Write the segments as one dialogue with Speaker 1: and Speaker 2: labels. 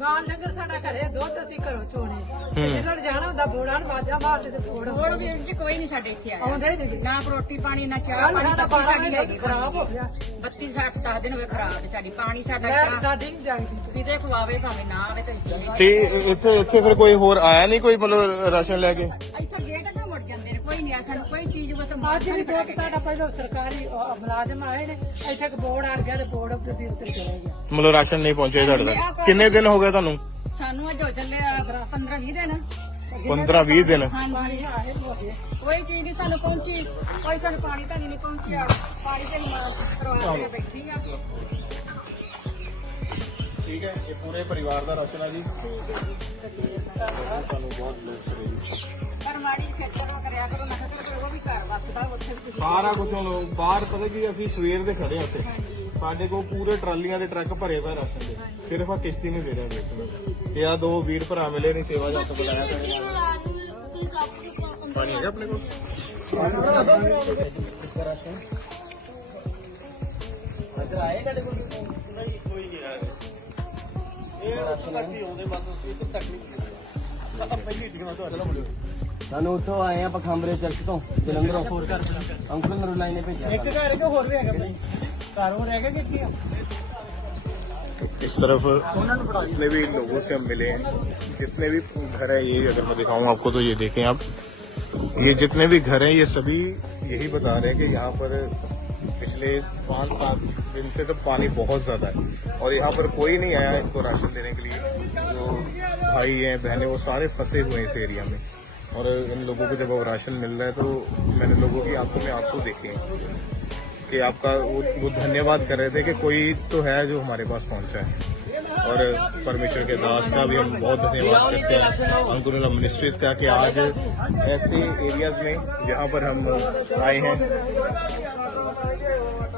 Speaker 1: ਗਾਂ ਡੰਗਰ ਸਾਡਾ ਘਰੇ ਦੁੱਧ ਅਸੀਂ ਘਰੋਂ ਚੋਣੇ। ਜਦੋਂ ਜਾਣਾ ਹੁੰਦਾ ਬੋੜਾਂ ਨੂੰ ਵਾਜਾ ਮਾਰਦੇ ਤੇ ਬੋੜ
Speaker 2: ਹੋਰ ਵੀ ਜੀ ਕੋਈ ਨਹੀਂ ਸਾਡੇ ਇੱਥੇ ਆਇਆ।
Speaker 1: ਆਉਂਦੇ ਨਹੀਂ
Speaker 2: ਨਾ ਰੋਟੀ ਪਾਣੀ ਨਾ ਚਾਹ
Speaker 1: ਕੱਲ
Speaker 2: ਪਾਣੀ
Speaker 1: ਸਾਡਾ
Speaker 2: ਬੱਤੀ
Speaker 1: ਬਾਰਾਂ
Speaker 2: ਸਾਡੀ
Speaker 1: ਵਜੇ
Speaker 2: ਹੈਗੀ
Speaker 1: ਖਰਾਬ ਹੋ ਗਿਆ।
Speaker 2: 32 60 10 ਦਿਨ ਹੋਏ ਖਰਾਬ ਤੇ ਸਾਡੀ ਪਾਣੀ ਸਾਡਾ
Speaker 1: ਲੈਟ
Speaker 2: ਚਾਹ
Speaker 1: ਸਾਡੀ ਨਹੀਂ ਜਾਂਦੀ
Speaker 2: ਕਿਤੇ ਖਵਾਵੇ ਭਾਵੇਂ ਨਾ ਆਵੇ ਹੀ।
Speaker 3: ਤੇ ਇੱਥੇ ਫਿਰ ਕੋਈ ਹੋਰ ਆਇਆ ਨਹੀਂ ਕੋਈ ਮਤਲਬ ਰਾਸ਼ਨ ਲੈ ਕੇ?
Speaker 2: ਇੱਥੇ ਗੇਟ ਕੋਈ ਨਹੀਂ ਆ ਸਾਨੂੰ ਕੋਈ ਚੀਜ਼ ਉਹ ਤਾਂ
Speaker 1: ਅੱਜ ਵੀ ਦੋ ਕੁ ਸਾਡਾ ਪਹਿਲਾਂ ਸਰਕਾਰੀ ਅਹ, ਮੁਲਾਜ਼ਮ ਆਏ ਨੇ ਇੱਥੇ ਇੱਕ ਬੋਰਡ ਆ ਗਿਆ ਤੇ ਬੋਰਡ ਉੱਤੇ ਦੀ ਉੱਤੇ ਚਲੇ ਗਿਆ
Speaker 3: ਮਤਲਬ ਰਾਸ਼ਨ ਨਹੀਂ ਪਹੁੰਚਿਆ ਤੁਹਾਡੇ ਤੱਕ। ਕਿੰਨੇ ਦਿਨ ਹੋ ਗਏ ਤੁਹਾਨੂੰ?
Speaker 2: ਸਾਨੂੰ ਅੱਜ ਹੋ ਚੱਲੇ 15 20 ਦਿਨ।
Speaker 3: 15 20 ਦਿਨ।
Speaker 2: ਹਾਂਜੀ।
Speaker 1: ਆਏ
Speaker 2: ਕੋਈ ਚੀਜ਼ ਨਹੀਂ ਸਾਨੂੰ ਪਹੁੰਚੀ ਕੋਈ ਸਾਨੂੰ ਪਾਣੀ ਤਾਂ ਨਹੀਂ ਪਹੁੰਚਿਆ। ਪਾਣੀ ਤੇ ਕਰਵਾ ਕੇ ਬੈਠੀ ਆ।
Speaker 3: ਠੀਕ ਹੈ ਇਹ ਪੂਰੇ ਪਰਿਵਾਰ ਦਾ ਰਾਸ਼ਨ ਹੈ ਜੀ ਤੁਹਾਨੂੰ ਬਹੁਤ ਬਲੇਸ ਕਰੇ। ਸਾਰਾ ਕੁਝ ਹੁਣ ਬਾਹਰ ਪਤਾ ਕੀ ਅਸੀਂ ਸਵੇਰ ਦੇ ਖੜੇ ਹਾਂ ਉੱਥੇ। ਸਾਡੇ ਕੋਲ ਪੂਰੇ ਟਰਾਲੀਆਂ ਦੇ ਟਰੱਕ ਭਰੇ ਪਏ ਰਾਸ਼ਨ ਦੇ। ਸਿਰਫ ਆ ਕਿਸ਼ਤੀ ਨਹੀਂ ਦੇ ਰਿਹਾ ਵੇਖਣਾ ਇਹ ਆ ਦੋ ਵੀਰ ਭਰਾ ਮਿਲੇ ਨੇ ਸੇਵਾ ਜੱਟ ਬੁਲਾਇਆ ਪਾਣੀ ਹੈਗਾ ਆਪਣੇ ਕੋਲ?
Speaker 4: ਸਾਨੂੰ ਉੱਥੋਂ ਆਏ ਆ ਪਖੰਬਰੇ ਚਰਚ ਤੋਂ ਜਲੰਧਰੋਂ ਹੋਰ ਘਰ ਅੰਕਲ ਨਰੂਲਾਈ ਨੇ ਭੇਜਿਆ ਇੱਕ ਘਰ ਕਿ ਹੋਰ ਵੀ ਹੈਗਾ ਭਾਈ ਘਰ ਹੋਰ ਹੈਗਾ ਕਿ ਕੀ
Speaker 3: इस तरफ जितने भी लोगों से हम मिले हैं जितने भी घर है ये अगर मैं दिखाऊं आपको तो ये देखें आप ये जितने भी घर हैं ये सभी यही बता रहे हैं कि यहाँ पर पिछले पाँच सात दिन से तो पानी बहुत ज्यादा है और यहाँ पर कोई नहीं आया इनको राशन देने के लिए जो भाई हैं बहनें वो सारे फंसे हुए हैं इस एरिया में और इन लोगों को जब वो राशन मिल रहा है तो मैंने लोगों की आँखों में आँसू देखे कि आपका वो, वो धन्यवाद कर रहे थे कि कोई तो है जो हमारे पास पहुँचा है। और परमेश्वर के दास का भी हम बहुत धन्यवाद करते हैं। अंकुरला मिनिस्ट्रीज का कि आज ऐसे एरियाज़ में जहाँ पर हम आए हैं।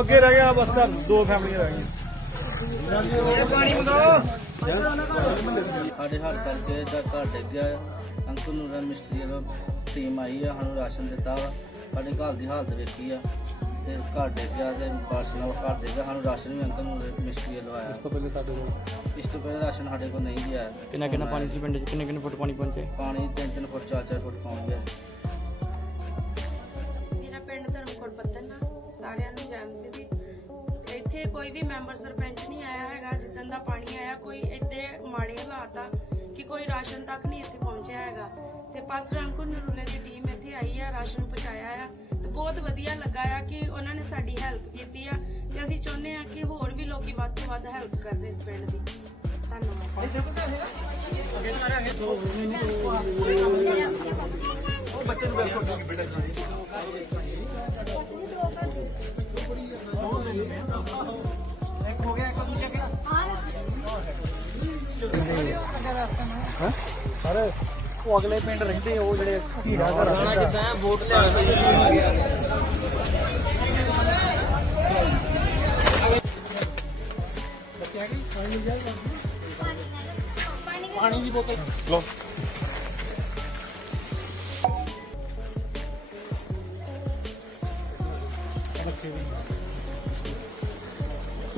Speaker 5: ਅੱਗੇ ਰਹਿ ਗਿਆ ਬਸ ਘਰ ਦੋ ਫੈਮਲੀਆਂ ਰਹਿ ਗਈਆਂ।
Speaker 4: ਸਾਡੇ ਹਰ ਕਰਕੇ ਦਾ ਘਰ ਡਿੱਗ ਗਿਆ। ਅੰਕਲ ਨੂਰਨ ਮਿਸਤਰੀ ਵੱਲੋਂ ਟੀਮ ਆਈ ਆ ਸਾਨੂੰ ਰਾਸ਼ਨ ਦਿੱਤਾ ਵਾ। ਸਾਡੇ ਘਰ ਦੀ ਹਾਲਤ ਵੇਖੀ ਆ। ਤੇ ਘਰ ਡਿੱਗ ਗਿਆ ਤੇ ਬਾਰਿਸ਼ ਨਾਲ ਘਰ ਡਿੱਗ ਗਿਆ। ਸਾਨੂੰ ਰਾਸ਼ਨ ਵੀ ਅੰਕਲ ਨੂੰ ਮਿਸਤਰੀ ਵੱਲੋਂ ਆਇਆ।
Speaker 5: ਇਸ ਤੋਂ ਪਹਿਲੇ ਸਾਡੇ ਕੋਲ?
Speaker 4: ਇਸ ਤੋਂ ਪਹਿਲਾਂ ਰਾਸ਼ਨ ਸਾਡੇ ਕੋਲ ਨਹੀਂ ਆਇਆ।
Speaker 5: ਕਿੰਨਾ ਕਿੰਨਾ ਪਾਣੀ ਸੀ ਪਿੰਡ 'ਚ? ਕਿੰਨੇ ਕਿੰਨੇ ਫੁੱਟ ਪਾਣੀ ਪਹੁੰਚੇ
Speaker 4: ਪਾਣੀ ਤਿੰਨ ਤਿੰਨ ਫੁੱਟ ਚਾਰ ਚਾਰ ਫੁੱਟ ਪਹੁੰਚ ਗਿਆ
Speaker 6: ਵੀ ਮੈਂਬਰ ਸਰਪੰਚ ਨਹੀਂ ਆਇਆ ਹੈਗਾ, ਜਿੱਦਣ ਦਾ ਪਾਣੀ ਆਇਆ, ਕੋਈ ਇੱਥੇ ਮਾੜੇ ਹਾਲਾਤ ਆ ਕਿ ਕੋਈ ਰਾਸ਼ਨ ਤੱਕ ਨਹੀਂ ਇੱਥੇ ਪਹੁੰਚਿਆ ਹੈਗਾ। ਤੇ ਪਾਸਟਰ ਅੰਕੁਰ ਨਰੂਲੇ ਦੀ ਟੀਮ ਇੱਥੇ ਆਈ ਆ, ਰਾਸ਼ਨ ਪਹੁੰਚਾਇਆ ਆ। ਤੇ ਬਹੁਤ ਵਧੀਆ ਲੱਗਾ ਆ ਕਿ ਉਹਨਾਂ ਨੇ ਸਾਡੀ ਹੈਲਪ ਕੀਤੀ ਆ ਤੇ ਅਸੀਂ ਚਾਹੁੰਦੇ ਆ ਕਿ ਹੋਰ ਵੀ ਲੋਕੀ ਵੱਧ ਤੋਂ ਵੱਧ ਹੈਲਪ ਕਰਨ ਇਸ ਪਿੰਡ ਦੀ। ਧੰਨਵਾਦ।
Speaker 5: ਸਾਰੇ ਉਹ ਅਗਲੇ ਪਿੰਡ ਰਹਿੰਦੇ ਉਹ ਜਿਹੜੇ ਹੀਰਾ ਘਰ ਆ।
Speaker 4: ਕਿਦਾਂ ਵੋਟ ਲਿਆ
Speaker 5: ਪਾਣੀ ਦੀ ਬੋਤਲ।
Speaker 3: लो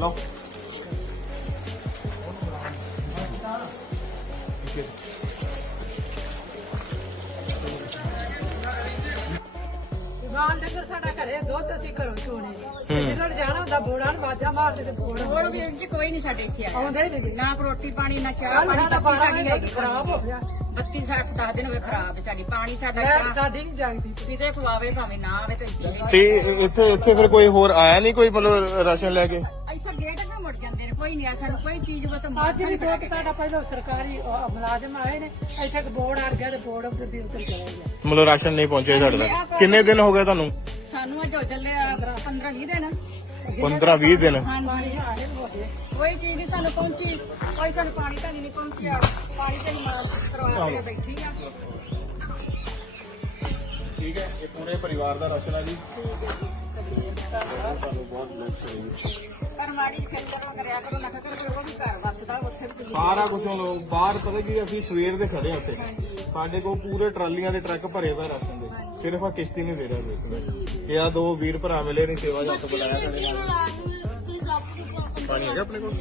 Speaker 3: लो
Speaker 1: ਗਾਂ ਡੰਗਰ ਸਾਡਾ ਘਰੇ ਦੁੱਧ ਅਸੀਂ ਘਰੋਂ ਚੋਣੇ। ਜਦੋਂ ਜਾਣਾ ਹੁੰਦਾ ਬੋੜਾਂ ਨੂੰ ਵਾਜਾ ਮਾਰਦੇ ਤੇ ਬੋੜ
Speaker 2: ਹੋਰ ਵੀ ਜੀ ਕੋਈ ਨਹੀਂ ਸਾਡੇ ਇੱਥੇ ਆਇਆ।
Speaker 1: ਆਉਂਦੇ ਨਹੀਂ
Speaker 2: ਨਾ ਰੋਟੀ ਪਾਣੀ ਨਾ ਚਾਹ
Speaker 1: ਕੱਲ
Speaker 2: ਪਾਣੀ
Speaker 1: ਸਾਡਾ
Speaker 2: ਬੱਤੀ ਸਾਡੀ
Speaker 1: ਵਜੇ
Speaker 2: ਹੈਗੀ
Speaker 1: ਖਰਾਬ। ਹੋ ਗਿਆ
Speaker 2: 32 60 10 ਦਿਨ ਹੋਏ ਖਰਾਬ ਤੇ ਸਾਡੀ। ਪਾਣੀ ਸਾਡਾ
Speaker 1: ਲੈਟ
Speaker 2: ਚਾਹ
Speaker 1: ਸਾਡੀ ਨਹੀਂ ਜਾਂਦੀ
Speaker 2: ਕਿਤੇ ਖਵਾਵੇ ਭਾਵੇਂ ਨਾ ਆਵੇ ਤੇ ਇੱਥੇ ਹੀ।
Speaker 3: ਤੇ ਇੱਥੇ ਇੱਥੇ ਫਿਰ ਕੋਈ ਹੋਰ ਆਇਆ ਨਹੀਂ ਕੋਈ ਮਤਲਬ ਰਾਸ਼ਨ ਲੈ ਕੇ?
Speaker 2: ਮੁੜ ਜਾਂਦੇ ਨੇ ਕੋਈ ਨਹੀਂ ਆ ਸਾਨੂੰ ਕੋਈ ਚੀਜ਼ ਉਹ ਤਾਂ
Speaker 1: ਅੱਜ ਵੀ ਦੋ ਕੁ ਸਾਡਾ ਪਹਿਲਾਂ ਸਰਕਾਰੀ ਅਹ, ਮੁਲਾਜ਼ਮ ਆਏ ਨੇ ਇੱਥੇ ਇੱਕ ਬੋਰਡ ਆ ਗਿਆ ਤੇ ਬੋਰਡ ਉੱਤੇ ਦੀ ਉੱਤੇ ਚਲੇ ਗਿਆ
Speaker 3: ਮਤਲਬ ਰਾਸ਼ਨ ਨਹੀਂ ਪਹੁੰਚਿਆ ਤੁਹਾਡੇ ਤੱਕ? ਕਿੰਨੇ ਦਿਨ ਹੋ ਗਏ ਤੁਹਾਨੂੰ?
Speaker 2: ਸਾਨੂੰ ਅੱਜ ਹੋ ਚੱਲੇ 15 20 ਦਿਨ।
Speaker 3: 15 20 ਦਿਨ?
Speaker 2: ਕੋਈ ਚੀਜ਼ ਨਹੀਂ ਸਾਨੂੰ ਪਹੁੰਚੀ। ਕੋਈ ਸਾਨੂੰ ਪਾਣੀ ਤਾਂ ਨਹੀਂ ਪਹੁੰਚਿਆ। ਪਾਣੀ ਤੇ ਮਾਰ ਕਰਵਾ ਕੇ ਬੈਠੀ ਆ।
Speaker 3: ਠੀਕ ਹੈ ਇਹ ਪੂਰੇ ਪਰਿਵਾਰ ਦਾ ਰਾਸ਼ਨ ਹੈ ਜੀ। ਸਾਰਾ ਕੁਝ ਹੁਣ ਬਾਹਰ ਪਤਾ ਕੀ ਅਸੀਂ ਸਵੇਰ ਦੇ ਖੜੇ ਹਾਂ ਉੱਥੇ। ਸਾਡੇ ਕੋਲ ਪੂਰੇ ਟਰਾਲੀਆਂ ਦੇ ਟਰੱਕ ਭਰੇ ਪਏ ਰਾਸ਼ਨ ਦੇ। ਸਿਰਫ ਆ ਕਿਸ਼ਤੀ ਨਹੀਂ ਦੇ ਰਿਹਾ ਦੇਖੋ ਇਹ ਆ ਦੋ ਵੀਰ ਭਰਾ ਮਿਲੇ ਨੇ ਸੇਵਾ ਜੱਟ ਬੁਲਾਇਆ ਸਾਡੇ ਨਾਲ। ਪਾਣੀ ਹੈਗਾ ਆਪਣੇ ਕੋਲ?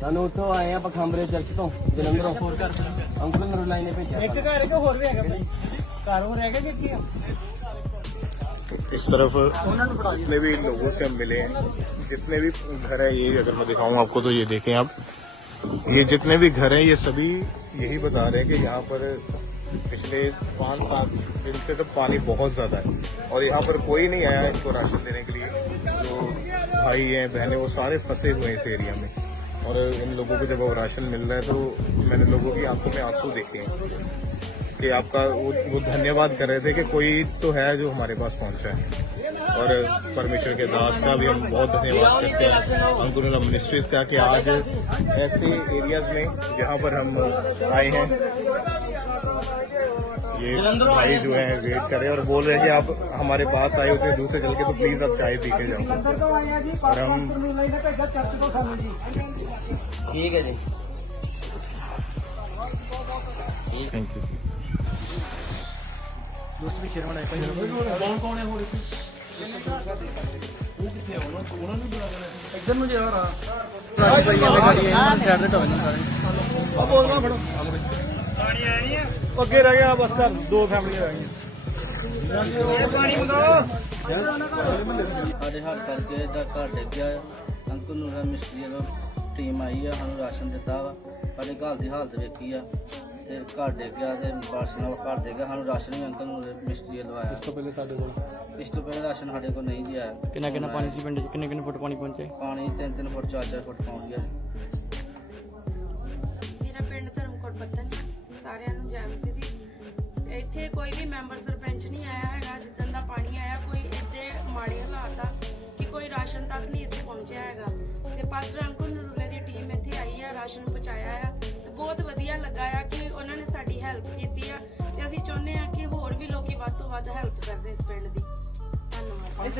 Speaker 5: ਸਾਨੂੰ ਉੱਥੋਂ ਆਏ ਆ ਪਖੰਬਰੇ ਚਰਚ ਤੋਂ ਜਲੰਧਰੋਂ ਫੋਰ ਕਰ ਅੰਕਲ ਨੂੰ ਲਾਈਨ ਨੇ ਭੇਜਿਆ ਇੱਕ ਘਰ ਕੋ ਹੋਰ ਵੀ ਹੈਗਾ ਭਾਈ ਘਰ ਹੋਰ ਹੈਗਾ ਕਿ ਕੀ
Speaker 3: इस तरफ जितने भी लोगों से हम मिले हैं जितने भी घर है ये अगर मैं दिखाऊं आपको तो ये देखें आप ये जितने भी घर हैं ये सभी यही बता रहे हैं कि यहाँ पर पिछले पाँच सात दिन से तो पानी बहुत ज्यादा है और यहाँ पर कोई नहीं आया इनको राशन देने के लिए जो भाई हैं बहनें वो सारे फंसे हुए हैं इस एरिया में। और इन लोगों को जब वो राशन मिल रहा है तो मैंने लोगों की आँखों में आँसू देखे हैं कि आपका वो, वो धन्यवाद कर रहे थे कि कोई तो है जो हमारे पास पहुँचा है। और परमेश्वर के दास का भी हम बहुत धन्यवाद करते हैं। अंकुरला मिनिस्ट्रीज का कि आज ऐसे एरियाज़ में जहाँ पर हम आए हैं ये भाई जो है वेट कर रहे हैं और बोल रहे हैं कि आप हमारे पास आए होते दूर से चल के तो प्लीज आप चाय पी के जाओ और हम
Speaker 5: ਠੀਕ ਹੈ ਜੀ
Speaker 3: थैंक यू
Speaker 5: ਦੂਸਰੀ ਸ਼ਰਮਣ ਹੈ ਭਾਈ ਕੌਣ ਕੌਣ ਹੈ ਹੋਰ ਇੱਥੇ ਇੱਧਰ ਨੂੰ ਜਿਹੜਾ ਰਾ ਰਾਜ ਭਾਈਆਂ ਦੇ ਗਾੜੀਆਂ ਸਾਈਡ ਤੇ ਢੋਣ ਸਾਰੇ ਆ ਬੋਲ ਨਾ ਫੜੋ ਪਾਣੀ ਆਇਆ ਨਹੀਂ ਅੱਗੇ ਰਹਿ ਗਿਆ ਬਸ ਘਰ ਦੋ ਫੈਮਲੀਆਂ ਰਹਿ ਗਈਆਂ। ਪਾਣੀ ਮੰਗਾਓ
Speaker 4: ਸਾਡੇ ਹਾਲ ਕਰਕੇ ਇਹਦਾ ਘਰ ਡਿੱਗ ਗਿਆ। ਅੰਕਲ ਨੂੰ ਮਿਸਤਰੀ ਵੱਲੋਂ ਟੀਮ ਆਈ ਆ ਸਾਨੂੰ ਰਾਸ਼ਨ ਦਿੱਤਾ ਵਾ। ਸਾਡੇ ਘਰ ਦੀ ਹਾਲਤ ਵੇਖੀ ਆ ਤੇ ਘਰ ਡਿੱਗ ਗਿਆ ਤੇ ਬਾਰਿਸ਼ ਨਾਲ ਘਰ ਡਿੱਗ ਗਿਆ ਸਾਨੂੰ ਰਾਸ਼ਨ ਵੀ ਅੰਕਲ ਨੂੰ ਮਿਸਤਰੀ ਵੱਲੋਂ ਆਇਆ।
Speaker 5: ਇਸ ਤੋਂ ਪਹਿਲੇ ਸਾਡੇ ਕੋਲ?
Speaker 4: ਇਸ ਤੋਂ ਪਹਿਲਾਂ ਰਾਸ਼ਨ ਸਾਡੇ ਕੋਲ ਨਹੀਂ ਜੀ ਆਇਆ।
Speaker 5: ਕਿੰਨਾ ਕਿੰਨਾ ਪਾਣੀ ਸੀ ਪਿੰਡ 'ਚ? ਕਿੰਨੇ ਕਿੰਨੇ ਫੁੱਟ ਪਾਣੀ ਪਹੁੰਚੇ
Speaker 4: ਪਾਣੀ 3-3 ਫੁੱਟ 4-4 ਫੁੱਟ ਪਹੁੰਚ ਗਿਆ ਜੀ।
Speaker 6: ਮੇਰਾ ਪਿੰਡ ਧਰਮਕੋਟ ਪੱਤਨ ਸਾਰਿਆਂ ਨੂੰ ਜੈ ਮਸੀਹ ਦੀ ਇੱਥੇ ਕੋਈ ਵੀ ਮੈਂਬਰ ਸਰਪੰਚ ਨਹੀਂ ਆਇਆ ਹੈਗਾ ਜਿੱਦਣ ਦਾ ਪਾਣੀ ਆਇਆ ਕੋਈ ਇੱਥੇ ਮਾੜੇ ਹਾਲਾਤ ਆ ਕਿ ਕੋਈ ਰਾਸ਼ਨ ਤੱਕ ਨਹੀਂ ਇੱਥੇ ਪਹੁੰਚਿਆ ਹੈਗਾ। ਤੇ ਪਾਸਟਰ ਅੰਕੁਰ ਨਰੂਲੇ ਦੀ ਟੀਮ ਇੱਥੇ ਆਈ ਆ ਰਾਸ਼ਨ ਪਹੁੰਚਾਇਆ ਆ। ਤੇ ਬਹੁਤ ਵਧੀਆ ਲੱਗਾ ਆ ਕਿ ਉਹਨਾਂ ਨੇ ਸਾਡੀ ਹੈਲਪ ਕੀਤੀ ਆ ਤੇ ਅਸੀਂ ਚਾਹੁੰਦੇ ਆ ਕਿ ਹੋਰ ਵੀ ਲੋਕੀ ਵੱਧ ਤੋਂ ਵੱਧ ਹੈਲਪ ਕਰਨ ਇਸ ਪਿੰਡ ਦੀ। ਧੰਨਵਾਦ।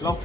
Speaker 3: 老